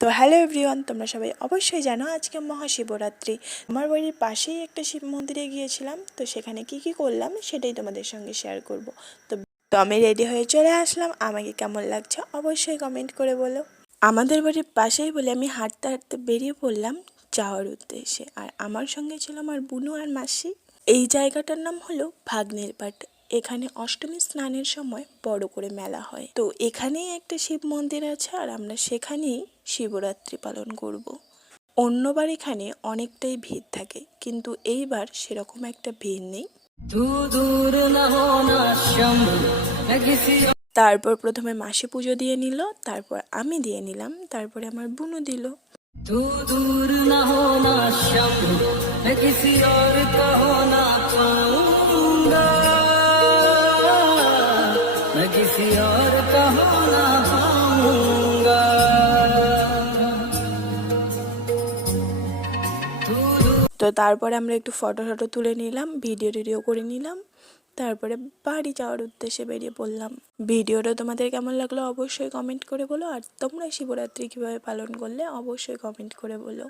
তো hello everyone, তোমরা সবাই অবশ্যই জানো আজকে মহাশিবরাত্রি। আমার বাড়ির পাশেই একটা শিব মন্দিরে গিয়েছিলাম, তো সেখানে কি কি করলাম সেটাই তোমাদের সঙ্গে শেয়ার করব। তো তো আমি রেডি হয়ে চলে আসলাম। আমাকে কেমন লাগছে অবশ্যই কমেন্ট করে বলো। আমাদের বাড়ির পাশেই বলে আমি হাঁটতে হাঁটতে বেরিয়ে পড়লাম যাওয়ার উদ্দেশ্যে। আর আমার সঙ্গে ছিল আমার বুনু আর মাসি। এই জায়গাটার নাম হলো ভাগ্নের পাট। এখানে অষ্টমী স্নানের সময় বড় করে মেলা হয়। তো এখানেই একটা শিব মন্দির আছে আর আমরা সেখানেই শিবরাত্রি পালন করব। অন্যবার এখানে অনেকটাই ভিড় থাকে, কিন্তু এইবার সেরকম একটা ভিড় নেই। তারপর প্রথমে মাসি পুজো দিয়ে নিল, তারপর আমি দিয়ে নিলাম, তারপরে আমার বুনু দিল। तू दूर न होना शम्भु, मैं किसी और का होना पाऊंगा, मैं किसी और का होना पाऊंगा। তো তারপরে আমরা একটু ফটো টটো তুলে নিলাম, ভিডিও টিডিও করে নিলাম, তারপরে বাড়ি যাওয়ার উদ্দেশ্যে বেরিয়ে পড়লাম। ভিডিওটা তোমাদের কেমন লাগলো অবশ্যই কমেন্ট করে বলো, আর তোমরা শিবরাত্রি কীভাবে পালন করলে অবশ্যই কমেন্ট করে বলো।